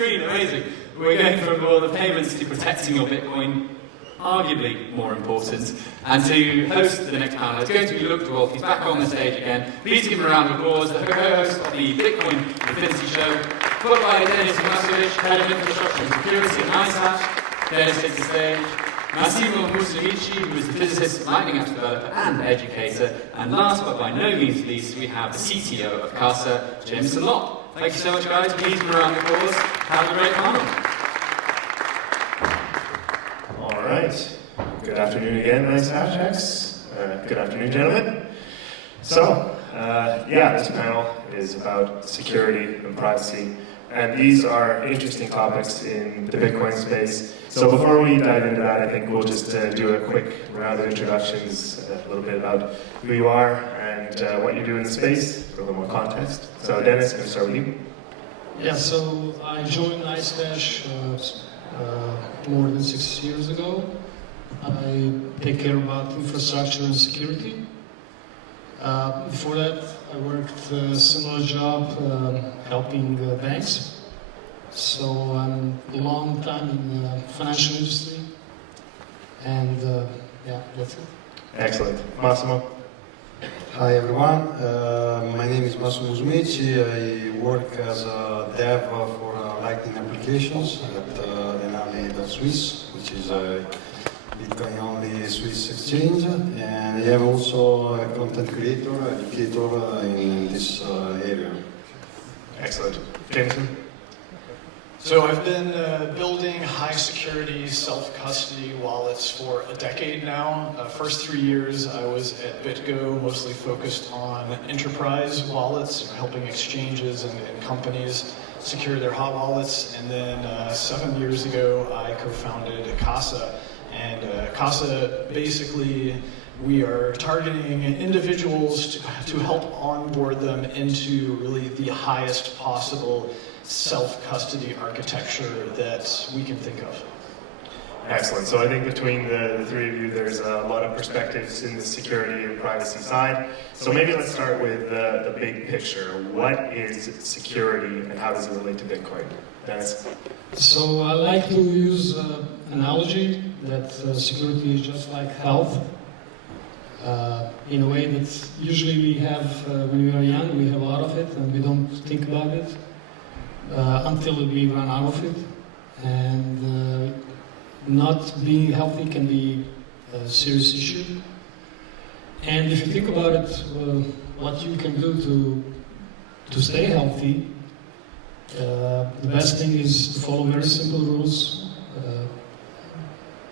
screen, amazing. We're going from the world of payments to protecting your Bitcoin, arguably more important. And to host the next panel, it's going to be Lopp. He's back on the stage again. Please give him a round of applause, the co-host of the Bitcoin Infinity Show, followed by Denis, Head of Infrastructure and Security at NiceHash. Denis takes the stage. Massimo, Musumeci, who is the physicist, Lightning App developer and educator. And last but by no means least, we have the CTO of CASA, Jameson, Lopp. Thank you so much, guys. Please give him a round of applause. Have a great panel. All right. Good afternoon again, NiceHashX. Good afternoon, gentlemen. So, this panel is about security and privacy. And these are interesting topics in the Bitcoin space. So before we dive into that, I think we'll just do a quick round of introductions, a little bit about who you are and what you do in the space, for a little more context. So Denis, can I start with you? Yeah, so I joined NiceHash more than 6 years ago. I take care about infrastructure and security. Before that, I worked a similar job helping banks. So I'm a long time in the financial industry, and that's it. Excellent. Massimo? Hi everyone, my name is Massimo Musumeci. I work as a dev for Lightning applications at Denali.Swiss, which is a Bitcoin-only Swiss exchange, and I am also a content creator, educator in this area. Excellent. Jameson? So I've been building high-security self-custody wallets for a decade now. First 3 years I was at BitGo, mostly focused on enterprise wallets, helping exchanges and companies secure their hot wallets. And then 7 years ago I co-founded CASA. And CASA, basically, we are targeting individuals to help onboard them into really the highest possible self-custody architecture that we can think of. Excellent. So I think between the three of you, there's a lot of perspectives in the security and privacy side. So maybe let's start with the big picture. What is security and how does it relate to Bitcoin? Denis? So I like to use an analogy that security is just like health. In a way that usually we have, when we are young, we have a lot of it and we don't think about it until we run out of it. And not being healthy can be a serious issue. And if you think about it, what you can do to stay healthy, the best thing is to follow very simple rules.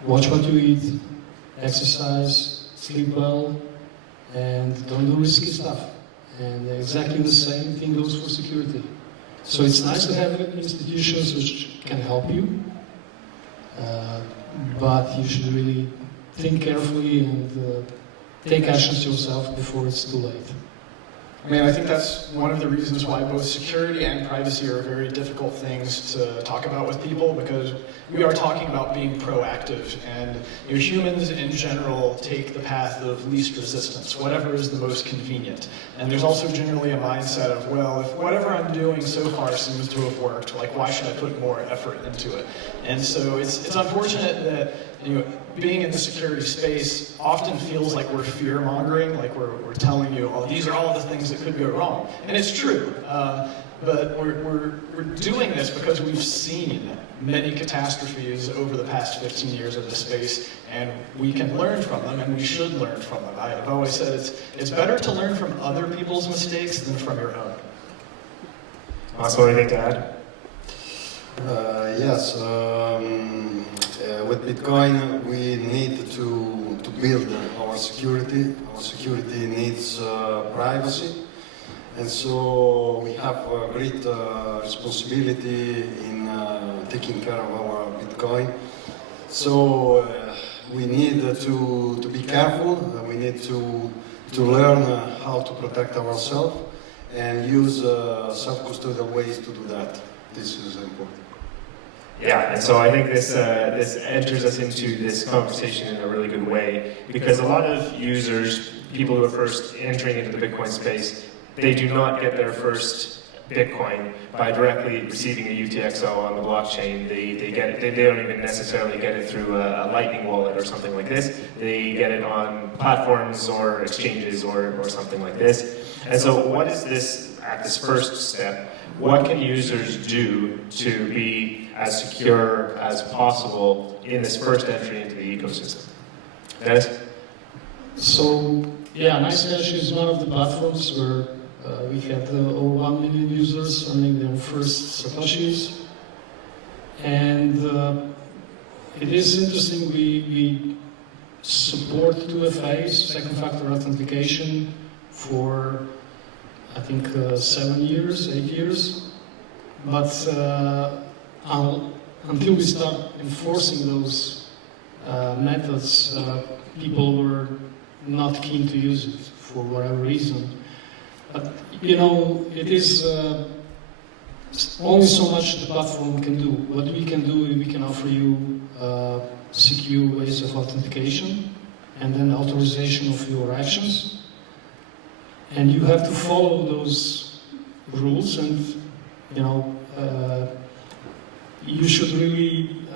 Watch what you eat, exercise, sleep well, and don't do risky stuff. And exactly the same thing goes for security. So it's nice to have institutions which can help you, but you should really think carefully and take actions yourself before it's too late. I mean, I think that's one of the reasons why both security and privacy are very difficult things to talk about with people, because we are talking about being proactive, and humans in general take the path of least resistance, whatever is the most convenient. And there's also generally a mindset of, well, if whatever I'm doing so far seems to have worked, like why should I put more effort into it? And so it's unfortunate that being in the security space often feels like we're fear-mongering, like we're telling you, oh, these are all the things that could go wrong. And it's true, but we're doing this because we've seen many catastrophes over the past 15 years of the space, and we can learn from them, and we should learn from them. I've always said it's better to learn from other people's mistakes than from your own. Also, anything to add? Yes. With Bitcoin, we need to build our security. Our security needs privacy. And so we have a great responsibility in taking care of our Bitcoin. So we need to be careful. We need to learn how to protect ourselves and use self-custodial ways to do that. This is important. Yeah, and so I think this enters us into this conversation in a really good way, because a lot of users, people who are first entering into the Bitcoin space, they do not get their first Bitcoin by directly receiving a UTXO on the blockchain. They get it, they don't even necessarily get it through a Lightning wallet or something like this. They get it on platforms or exchanges or something like this. And so what is this, at this first step, what can users do to be as secure as possible in this first entry into the ecosystem? Denis? So, yeah, NiceHash is one of the platforms where we had over 1 million users earning their first Satoshis. And it is interesting, we support 2FAs, second factor authentication, for I think 7 years, 8 years. But until we start enforcing those methods, people were not keen to use it for whatever reason. But, you know, it is only so much the platform can do. What we can do, we can offer you secure ways of authentication and then authorization of your actions. And you have to follow those rules, and, you know, you should really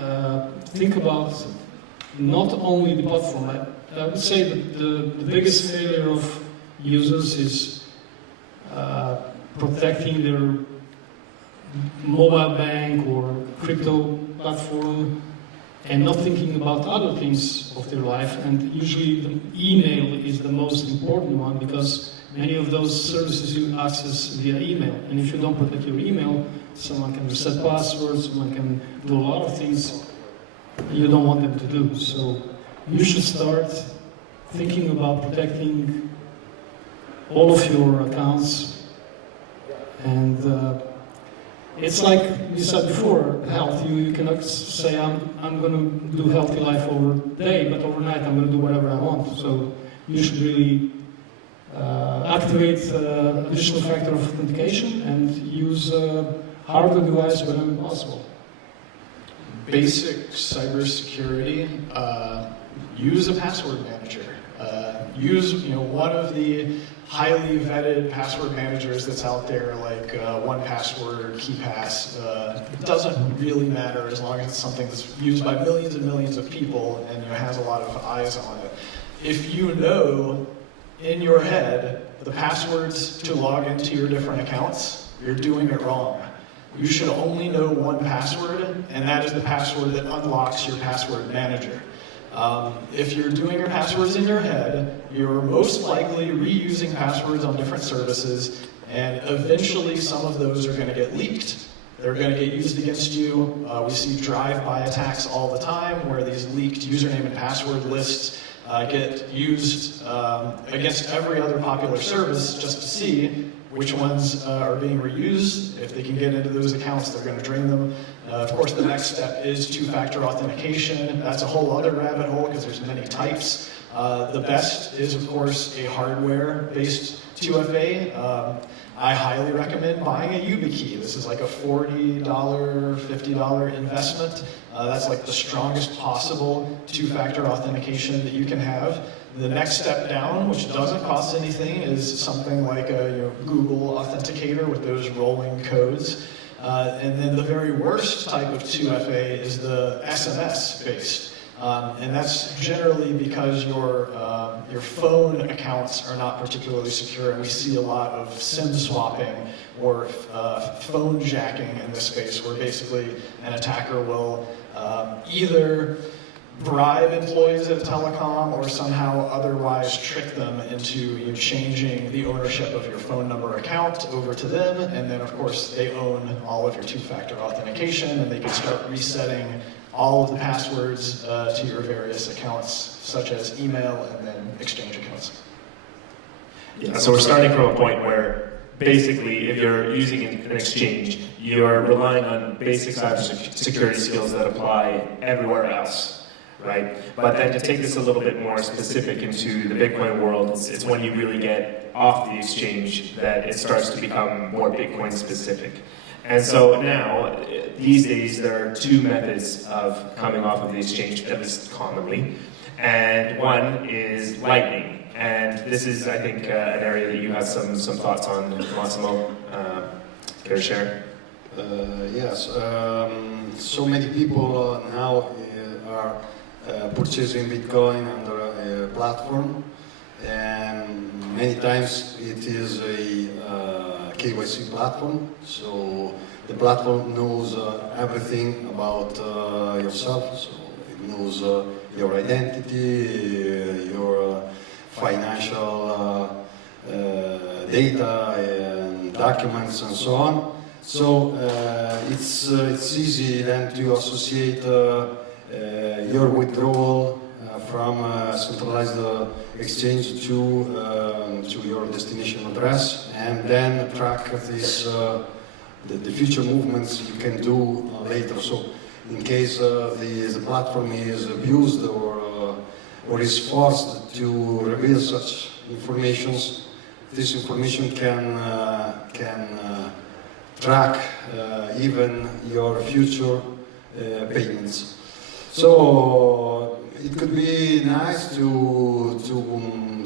think about not only the platform. I would say that the biggest failure of users is protecting their mobile bank or crypto platform and not thinking about other things of their life. And usually the email is the most important one, because many of those services you access via email. And if you don't protect your email, someone can reset passwords, someone can do a lot of things you don't want them to do. So you should start thinking about protecting all of your accounts. And it's like we said before, health. You cannot say, I'm going to do healthy life over the day, but overnight I'm going to do whatever I want. So you should really activate additional factor of authentication and use hardware device whenever possible. Basic cybersecurity, use a password manager. Use one of the highly vetted password managers that's out there, like 1Password, KeePass. It doesn't really matter as long as it's something that's used by millions and millions of people and has a lot of eyes on it. If you know in your head the passwords to log into your different accounts, you're doing it wrong. You should only know one password, and that is the password that unlocks your password manager. If you're doing your passwords in your head, you're most likely reusing passwords on different services, and eventually some of those are going to get leaked. They're going to get used against you. We see drive-by attacks all the time where these leaked username and password lists get used against every other popular service just to see which ones are being reused. If they can get into those accounts, they're going to drain them. Of course, the next step is two-factor authentication. That's a whole other rabbit hole because there's many types. The best is, of course, a hardware-based 2FA. I highly recommend buying a YubiKey. This is like a $40, $50 investment. That's like the strongest possible two-factor authentication that you can have. The next step down, which doesn't cost anything, is something like a Google Authenticator with those rolling codes. And then the very worst type of 2FA is the SMS-based. And that's generally because your phone accounts are not particularly secure, and we see a lot of SIM swapping or phone jacking in this space, where basically an attacker will either bribe employees at a telecom or somehow otherwise trick them into changing the ownership of your phone number account over to them, and then of course they own all of your two-factor authentication, and they can start resetting all of the passwords to your various accounts, such as email and then exchange accounts. Yeah, so we're starting from a point where basically if you're using an exchange, you're relying on basic cybersecurity skills that apply everywhere else. Right? But then to take this a little bit more specific into the Bitcoin world, it's when you really get off the exchange that it starts to become more Bitcoin specific. And so now, these days, there are two methods of coming off of the exchange, at least commonly. And one is Lightning. And this is, I think, an area that you have some thoughts on, Massimo. Care to share? Yes. So many people now are purchasing Bitcoin under a platform, and many times it is a KYC platform. So the platform knows everything about yourself. So it knows your identity, your financial data and documents and so on. So it's easy then to associate your withdrawal from a centralized exchange to your destination address, and then track this the future movements you can do later. So in case the platform is abused or is forced to reveal such information, this information can track even your future payments. So it could be nice to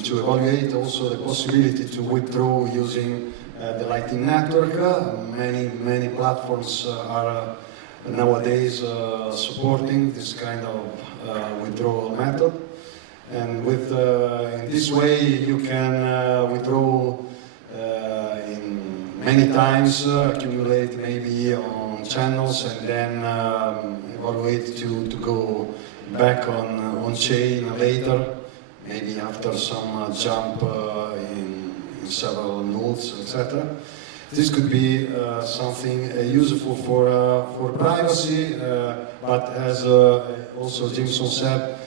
evaluate also the possibility to withdraw using the Lightning Network. Many platforms are nowadays supporting this kind of withdrawal method. And with in this way you can withdraw in many times, accumulate maybe on channels, and then evaluate to go back on chain later, maybe after some jump in several nodes, etc. This could be something useful for privacy, but as also Jameson said,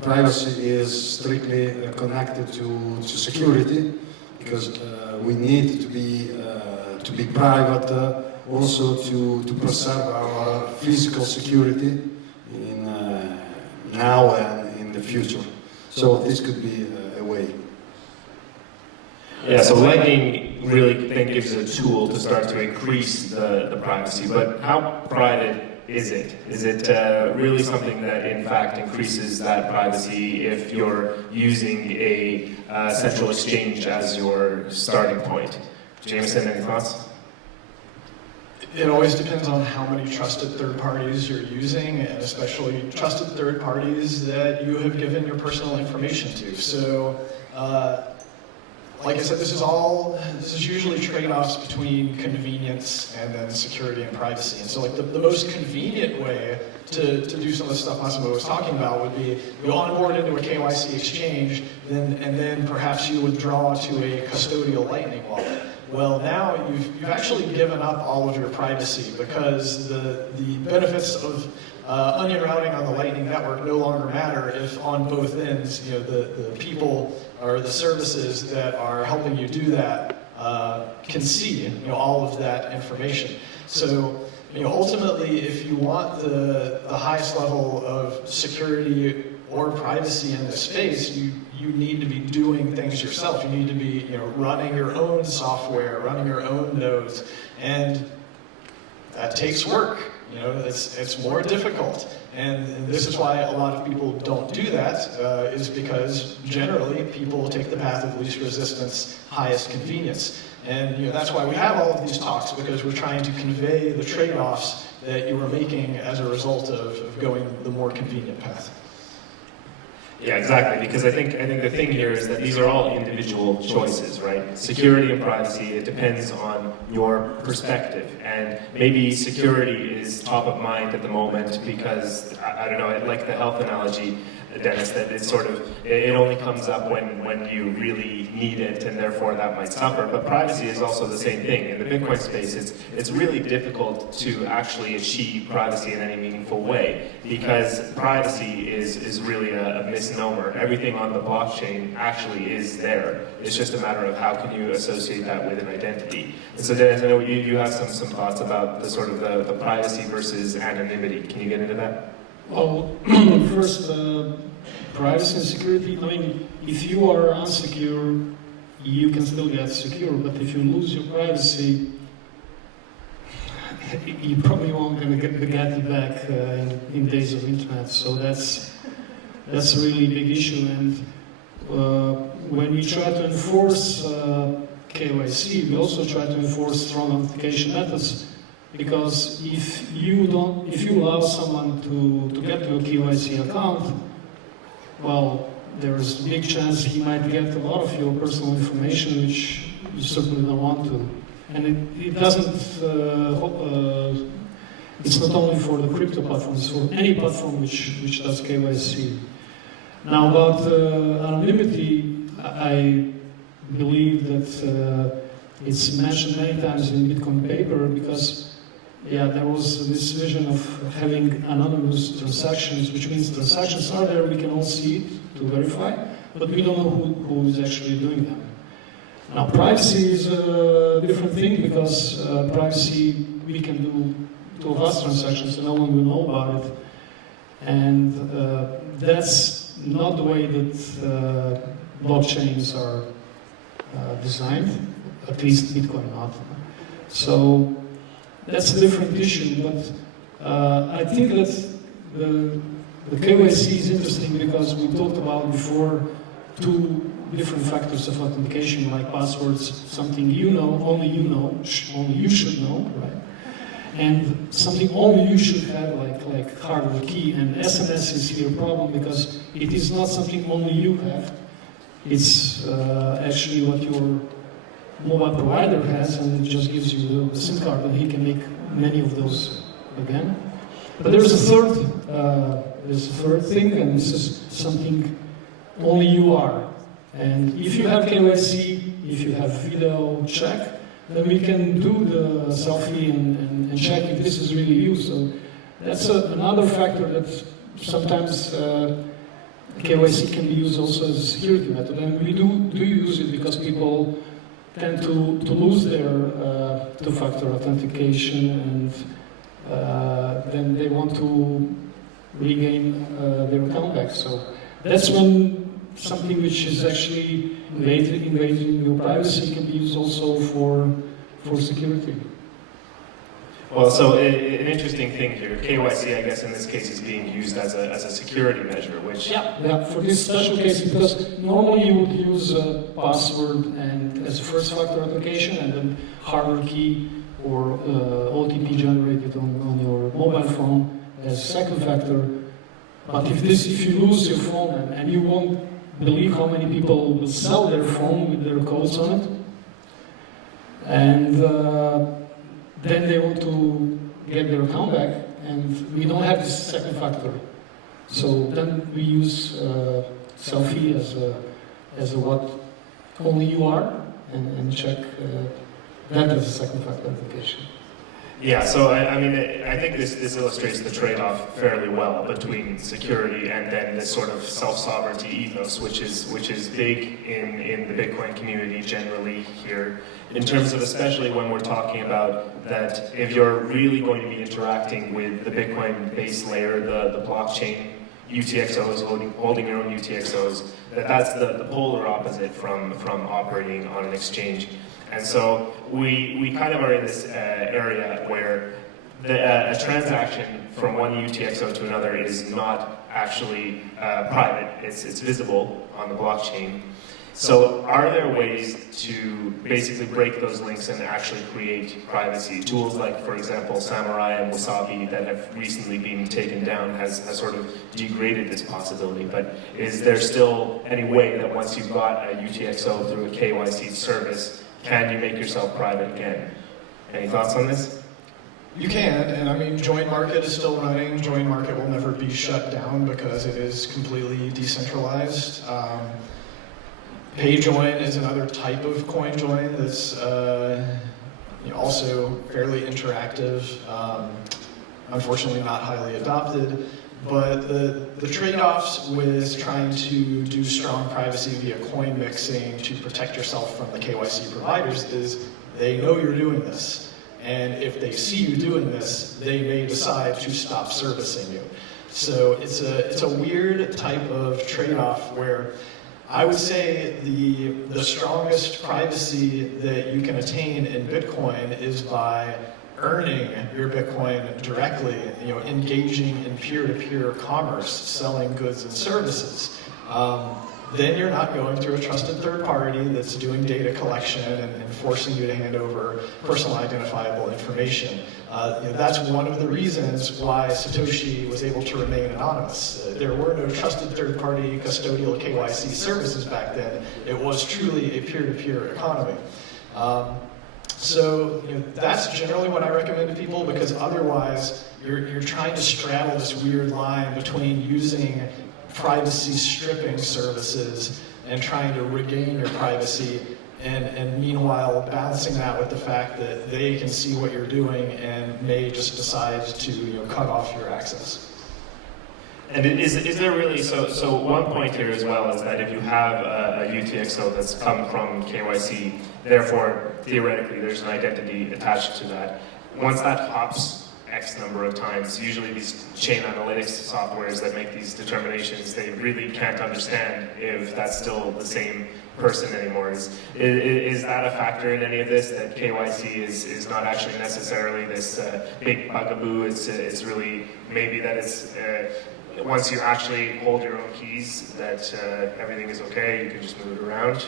privacy is strictly connected to security, because we need to be private also to preserve our physical security in now and in the future. So this could be a way. Yeah, so Lightning really then gives a tool to start to increase the privacy, but how private is it? Is it really something that in fact increases that privacy if you're using a central exchange as your starting point? Jameson, any thoughts? It always depends on how many trusted third parties you're using, and especially trusted third parties that you have given your personal information to. So, like I said, this is usually trade-offs between convenience and then security and privacy. And so like the most convenient way to do some of the stuff Massimo was talking about would be you onboard into a KYC exchange, and then perhaps you withdraw to a custodial Lightning wallet. Well, now you've actually given up all of your privacy, because the benefits of onion routing on the Lightning network no longer matter if on both ends, you know, the people or the services that are helping you do that can see, you know, all of that information. So, you know, ultimately, if you want the highest level of security or privacy in this space, you need to be doing things yourself. You need to be, you know, running your own software, running your own nodes, and that takes work. You know, it's more difficult, and this is why a lot of people don't do that, is because generally people take the path of least resistance, highest convenience. And you know, that's why we have all of these talks, because we're trying to convey the trade-offs that you are making as a result of going the more convenient path. Yeah, exactly, because I think the thing here is that these are all individual choices, right? Security and privacy, it depends on your perspective, and maybe security is top of mind at the moment because, I don't know, I like the health analogy, Denis, that it's sort of, it only comes up when you really need it, and therefore that might suffer. But privacy is also the same thing. In the Bitcoin space, it's really difficult to actually achieve privacy in any meaningful way, because privacy is really a misnomer. Everything on the blockchain actually is there. It's just a matter of how can you associate that with an identity. And so Denis, I know you have some thoughts about the sort of the privacy versus anonymity. Can you get into that? Well, first, privacy and security. I mean, if you are unsecure, you can still get secure, but if you lose your privacy, you probably won't gonna get it back in days of internet. So that's a really big issue. And when we try to enforce KYC, we also try to enforce strong authentication methods, because if you allow someone to get to a KYC account, well, there's a big chance he might get a lot of your personal information, which you certainly don't want to. And it doesn't, it's not only for the crypto platforms, it's for any platform which does KYC. Now about anonymity, I believe that it's mentioned many times in Bitcoin paper, because there was this vision of having anonymous transactions, which means transactions are there, we can all see it to verify, but we don't know who is actually doing them. Now privacy is a different thing, because privacy, we can do 2 of us transactions and no one will know about it. And that's not the way that blockchains are designed, at least Bitcoin not. So that's a different issue, but I think that the KYC is interesting, because we talked about before 2 different factors of authentication, like passwords, something you know, only you should know, right? And something only you should have, like hardware key, and SMS is here a problem, because it is not something only you have. It's actually what your mobile provider has, and it just gives you the SIM card, and he can make many of those again. But there's a third thing, and this is something only you are. And if you have KYC, if you have video check, then we can do the selfie and check if this is really you. So that's another factor that sometimes KYC can be used also as a security method. And we do use it, because people tend to lose their two-factor authentication, and then they want to regain their account back. So that's when something which is actually invading your privacy can be used also for security. Well, so an interesting thing here, KYC, I guess in this case, is being used as a security measure, which... Yeah, for this special case, because normally you would use a password and as a first factor authentication, and then hardware key or OTP generated on your mobile phone as a second factor. But if you lose your phone, and you won't believe how many people will sell their phone with their codes on it, and then they want to get their account back, and we don't have this second factor. So then we use selfie as a what only you are, and check that as a second factor authentication. Yeah, so I mean, I think this illustrates the trade-off fairly well between security and then this sort of self-sovereignty ethos, which is big in the Bitcoin community generally here, in terms of especially when we're talking about that if you're really going to be interacting with the Bitcoin base layer, the blockchain, UTXOs, holding your own UTXOs, that's the polar opposite from operating on an exchange. And so we kind of are in this area where a transaction from one UTXO to another is not actually private, it's visible on the blockchain. So are there ways to basically break those links and actually create privacy? Tools like, for example, Samurai and Wasabi that have recently been taken down has sort of degraded this possibility, but is there still any way that once you've got a UTXO through a KYC service, can you make yourself private again? Any thoughts on this? You can, and I mean, Join Market is still running. Join Market will never be shut down because it is completely decentralized. PayJoin is another type of coin join that's also fairly interactive, unfortunately not highly adopted. But the trade-offs with trying to do strong privacy via coin mixing to protect yourself from the KYC providers is they know you're doing this. And if they see you doing this, they may decide to stop servicing you. So it's a weird type of trade-off where I would say the strongest privacy that you can attain in Bitcoin is by earning your Bitcoin directly, engaging in peer-to-peer commerce, selling goods and services. then you're not going through a trusted third party that's doing data collection and forcing you to hand over personal identifiable information. That's one of the reasons why Satoshi was able to remain anonymous. There were no trusted third party custodial KYC services back then. It was truly a peer-to-peer economy. So that's generally what I recommend to people, because otherwise you're trying to straddle this weird line between using privacy stripping services and trying to regain your privacy, and meanwhile balancing that with the fact that they can see what you're doing and may just decide to cut off your access. And is there really, so one point here as well is that if you have a UTXO that's come from KYC, therefore theoretically there's an identity attached to that. Once that hops X number of times, usually these chain analytics softwares that make these determinations, they really can't understand if that's still the same person anymore. Is that a factor in any of this, that KYC is not actually necessarily this big bugaboo? It's really maybe that it's once you actually hold your own keys, that everything is okay, you can just move it around?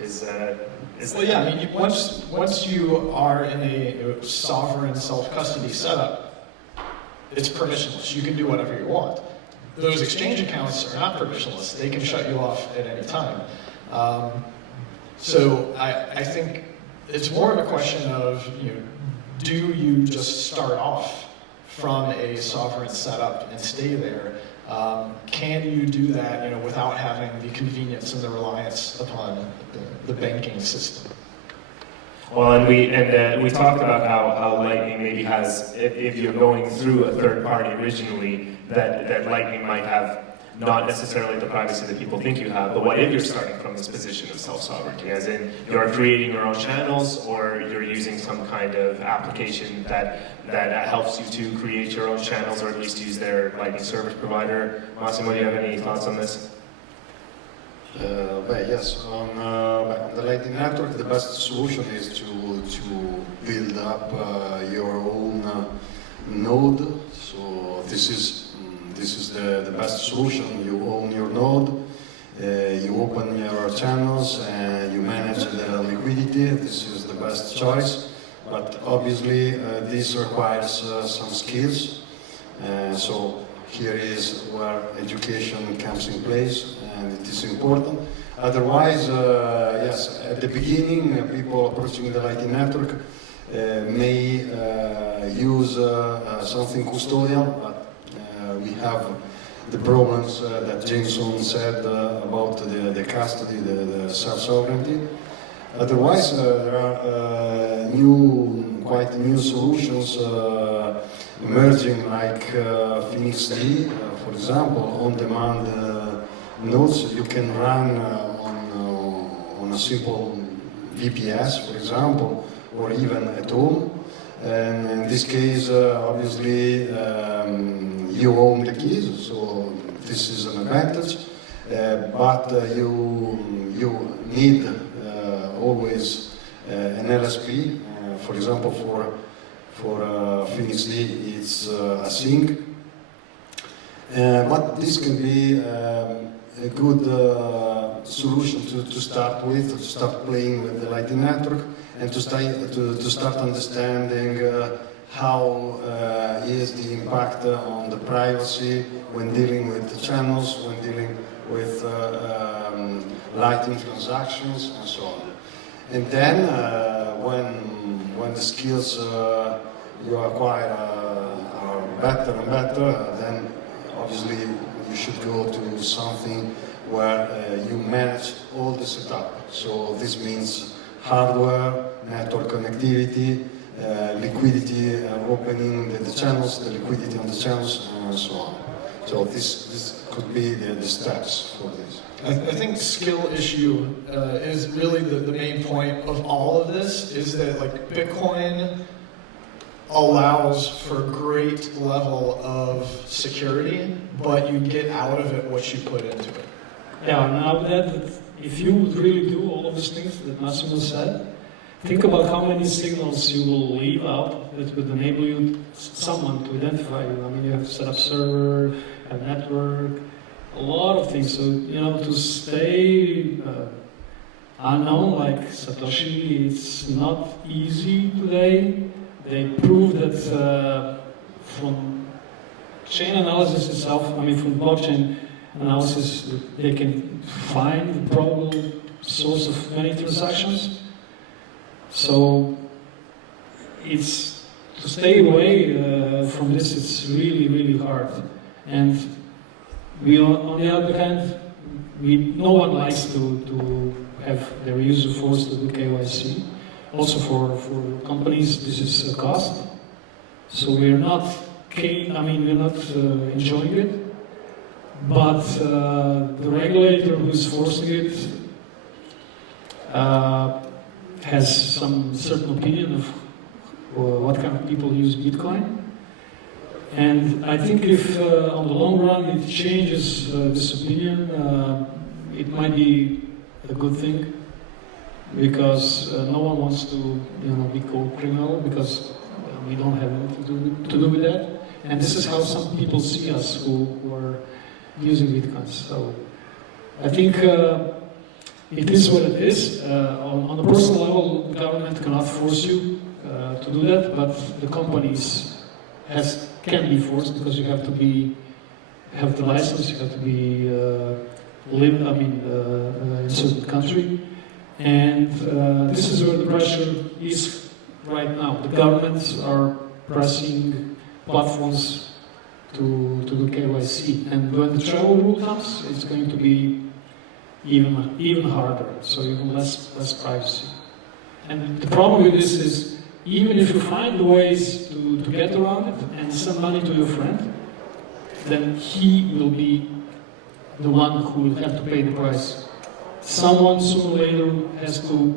Well, yeah, I mean, once you are in a sovereign self-custody setup, it's permissionless. You can do whatever you want. Those exchange accounts are not permissionless. They can shut you off at any time. So I think it's more of a question of, do you just start off from a sovereign setup and stay there? Can you do that, without having the convenience and the reliance upon the banking system? Well, and we talked about how Lightning maybe has, if you're going through a third party originally, that Lightning might have not necessarily the privacy that people think you have, but what if you're starting from this position of self-sovereignty, as in you're creating your own channels, or you're using some kind of application that helps you to create your own channels, or at least use their Lightning service provider. Massimo, do you have any thoughts on this? Yes, on the Lightning Network, the best solution is to build up your own node. So this is the best solution. You own your node, you open your channels, and you manage the liquidity. This is the best choice. But obviously, this requires some skills. So here is where education comes in place, and it is important. Otherwise, yes, at the beginning, people approaching the Lightning Network may use something custodial, but we have the problems that Jameson said about the custody, the self-sovereignty. Otherwise, there are quite new solutions emerging, like PhoenixD, for example, on-demand nodes you can run on a simple VPS, for example, or even at home. And in this case, obviously, you own the keys, so this is an advantage. But you need always an LSP. For example, for PhoenixD, it's async. But this can be a good solution to start with, to start playing with the Lightning Network, and to start understanding how is the impact on the privacy when dealing with the channels, when dealing with Lightning transactions, and so on. And then when the skills you acquire are better and better, then obviously you should go to something where you manage all the setup. So this means hardware, network connectivity, liquidity, opening the channels, the liquidity on the channels, and so on. So this could be the steps for this. I think skill issue is really the main point of all of this, is that like Bitcoin allows for a great level of security, but you get out of it what you put into it. Yeah, and I would add that if you would really do all of these things that Massimo said, think about how many signals you will leave out that would enable someone to identify you. I mean, you have to set up server, have network, a lot of things. So, you know, to stay unknown like Satoshi, it's not easy today. They prove that from chain analysis itself, I mean from blockchain analysis, they can find the probable source of many transactions. So it's to stay away from this. It's really, really hard. And we, on the other hand, no one likes to have their user forced to do KYC. Also for companies, this is a cost. So we're not enjoying it. But the regulator who's forcing it has some certain opinion of what kind of people use Bitcoin. And I think if on the long run it changes this opinion, it might be a good thing, because no one wants to be called criminal, because we don't have anything to do with that. And this is how some people see us who are using Bitcoins. So I think it is what it is. On a personal level, the government cannot force you to do that, but the companies can be forced, because you have to have the license, you have to be in a certain country, and this is where the pressure is right now. The governments are pressing platforms to do KYC, and when the travel rule comes, it's going to be even harder. So even less privacy. And the problem with this is, even if you find ways to get around it and send money to your friend, then he will be the one who will have to pay the price. Someone sooner or later has to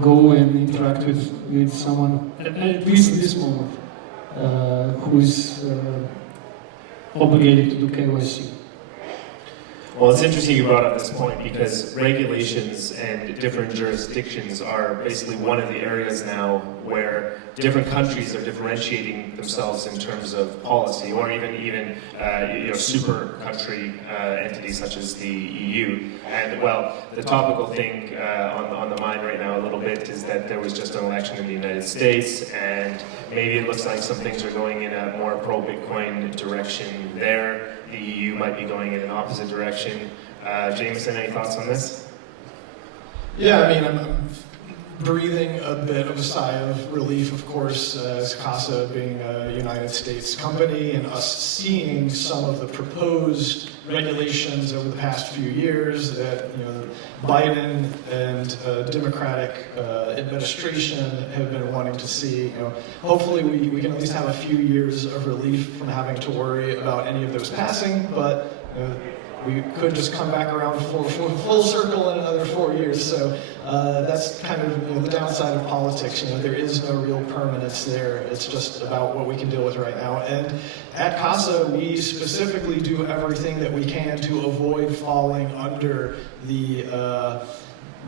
go and interact with someone, at least in this moment, who is obligated to do KYC. Well, it's interesting you brought up this point, because regulations and different jurisdictions are basically one of the areas now where different countries are differentiating themselves in terms of policy, or even super country entities such as the EU. And well, the topical thing on the mind right now a little bit is that there was just an election in the United States, and maybe it looks like some things are going in a more pro-Bitcoin direction there. The EU might be going in an opposite direction. Jameson, any thoughts on this? Yeah, I mean, I'm breathing a bit of a sigh of relief, of course, as CASA being a United States company, and us seeing some of the proposed regulations over the past few years that Biden and Democratic administration have been wanting to see. Hopefully we can at least have a few years of relief from having to worry about any of those passing, but we could just come back around for full circle in another 4 years. So that's kind of the downside of politics. There is no real permanence there. It's just about what we can deal with right now. And at CASA, we specifically do everything that we can to avoid falling under the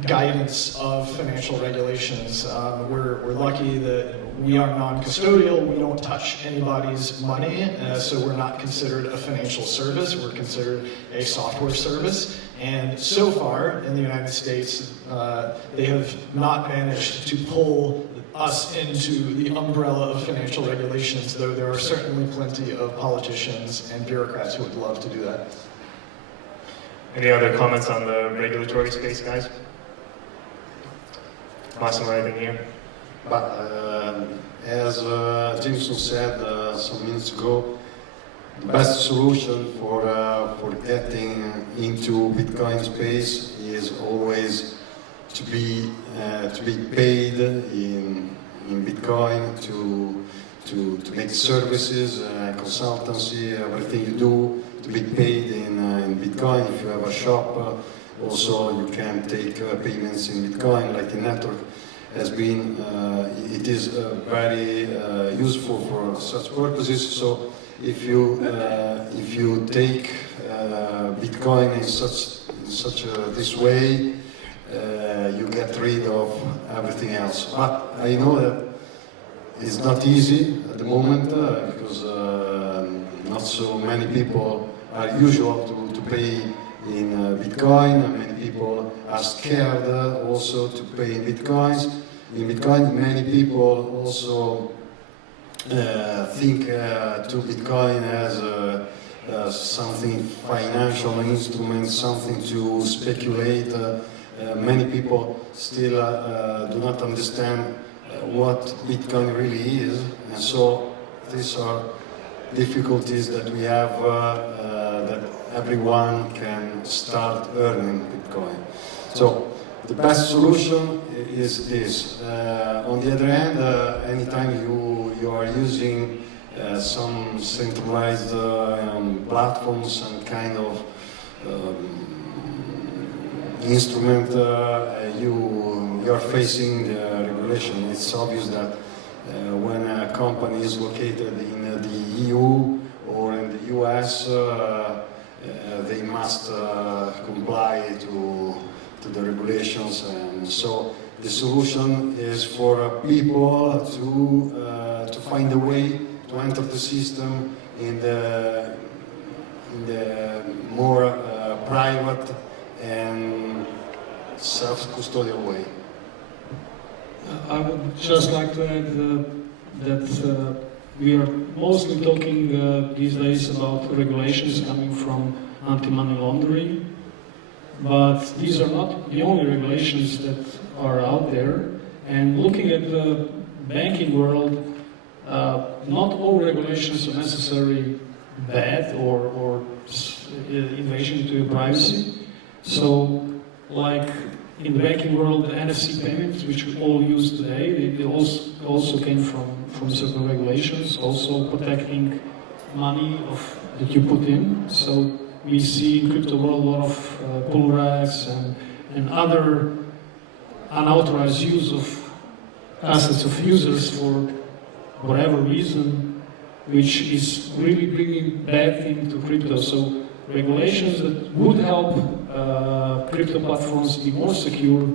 guidance of financial regulations. We're lucky that we are non-custodial. We don't touch anybody's money, so we're not considered a financial service. We're considered a software service. And so far in the United States, they have not managed to pull us into the umbrella of financial regulations, though there are certainly plenty of politicians and bureaucrats who would love to do that. Any other comments on the regulatory space, guys? Massimo, anything here? But as Jameson said some minutes ago, the best solution for getting into Bitcoin space is always to be paid in Bitcoin, to make services, consultancy, everything you do to be paid in Bitcoin. If you have a shop, also you can take payments in Bitcoin, like the network has been. It is very useful for such purposes. So if you take Bitcoin in this way, you get rid of everything else. But I know that it's not easy at the moment because not so many people are usual to pay in Bitcoin, and many people are scared also to pay in Bitcoins. In Bitcoin, many people also think to Bitcoin as something financial instrument, something to speculate. Many people still do not understand what Bitcoin really is, and so these are difficulties that we have that everyone can start earning Bitcoin. So the best solution is this. On the other hand, anytime you are using some centralized platforms and kind of instrument, you are facing the regulation. It's obvious that when a company is located in the EU or in the US, they must comply to the regulations, and so the solution is for people to find a way to enter the system in the more private and self-custodial way. I would just like to add that we are mostly talking these days about regulations coming from anti-money laundering, but these are not the only regulations that are out there. And looking at the banking world, not all regulations are necessarily bad or invasion to your privacy. So, like in the banking world, the NFC payments, which we all use today, they also came from certain regulations, also protecting money that you put in. So we see in crypto world a lot of pull racks and other unauthorized use of assets of users for whatever reason, which is really bringing bad thing to crypto. So regulations that would help crypto platforms be more secure,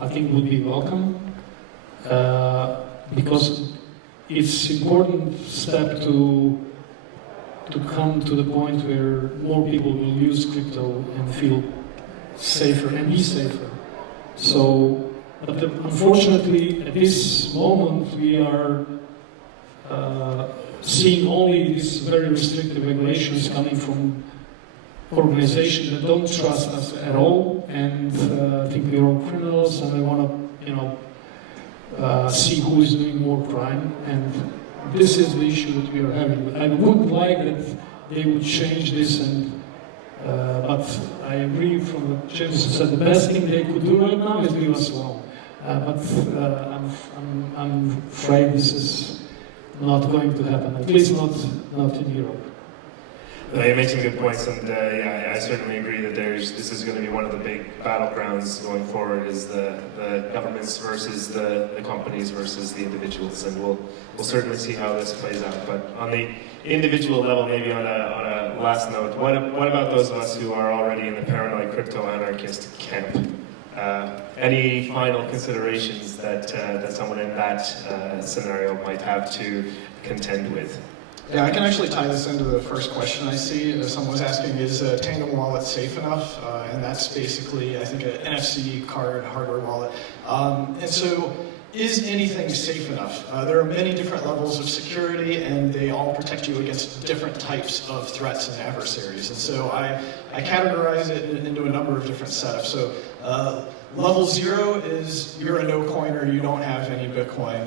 I think would be welcome, because it's important step to come to the point where more people will use crypto and feel safer and be safer. So, but unfortunately, at this moment, we are seeing only these very restrictive regulations coming from organizations that don't trust us at all and think we're all criminals, and they want to, see who is doing more crime. And this is the issue that we are having. I would like that they would change this, but I agree from what Jameson said. The best thing they could do right now is leave us alone. But I'm afraid this is not going to happen. At least not in Europe. You make some good points, and I certainly agree that this is going to be one of the big battlegrounds going forward, is the governments versus the companies versus the individuals, and we'll certainly see how this plays out. But on the individual level, maybe on a last note, what about those of us who are already in the paranoid crypto anarchist camp? Any final considerations that someone in that scenario might have to contend with? Yeah, I can actually tie this into the first question I see. Someone was asking, is a Tandem wallet safe enough? And that's basically, I think, an NFC card hardware wallet. And so, is anything safe enough? There are many different levels of security, and they all protect you against different types of threats and adversaries. And so I categorize it into a number of different setups. So level 0 is you're a no-coiner, you don't have any Bitcoin,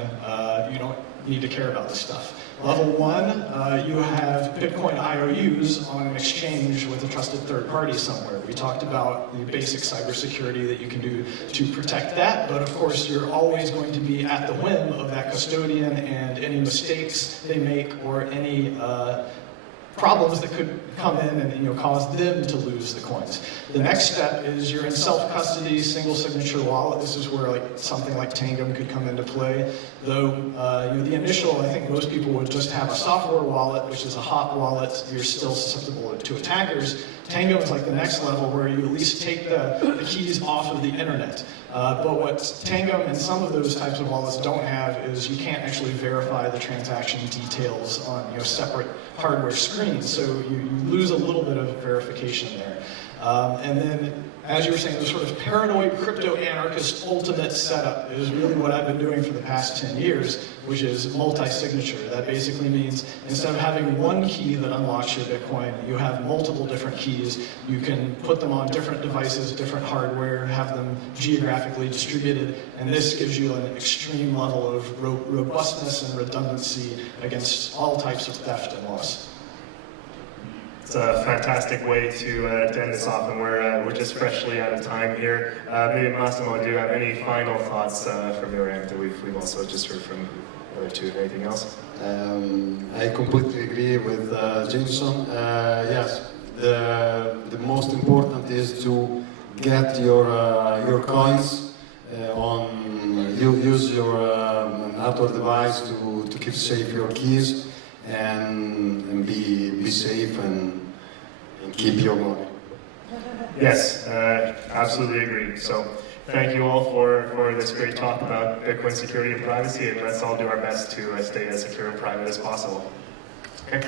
you don't need to care about this stuff. Level 1, you have Bitcoin IOUs on an exchange with a trusted third party somewhere. We talked about the basic cybersecurity that you can do to protect that, but of course you're always going to be at the whim of that custodian, and any mistakes they make or any problems that could come in and cause them to lose the coins. The next step is you're in self-custody, single signature wallet. This is where something like Tandem could come into play. Though the initial, I think most people would just have a software wallet, which is a hot wallet. You're still susceptible to attackers. Tandem is like the next level, where you at least take the keys off of the internet. But what Tangum and some of those types of wallets don't have is you can't actually verify the transaction details on separate hardware screens, so you lose a little bit of verification there. And then, as you were saying, the sort of paranoid crypto-anarchist ultimate setup is really what I've been doing for the past 10 years, which is multi-signature. That basically means instead of having one key that unlocks your Bitcoin, you have multiple different keys. You can put them on different devices, different hardware, have them geographically distributed, and this gives you an extreme level of robustness and redundancy against all types of theft and loss. It's a fantastic way to end this off, and we're just freshly out of time here. Maybe Massimo, do you have any final thoughts from your end that we've also just heard from the other two? Anything else? I completely agree with Jameson. Yes, the most important is to get your coins on. You use your outdoor device to keep safe your keys. And be safe and keep your money. Yes, absolutely agree. So thank you all for this great talk about Bitcoin security and privacy, and let's all do our best to stay as secure and private as possible. Okay.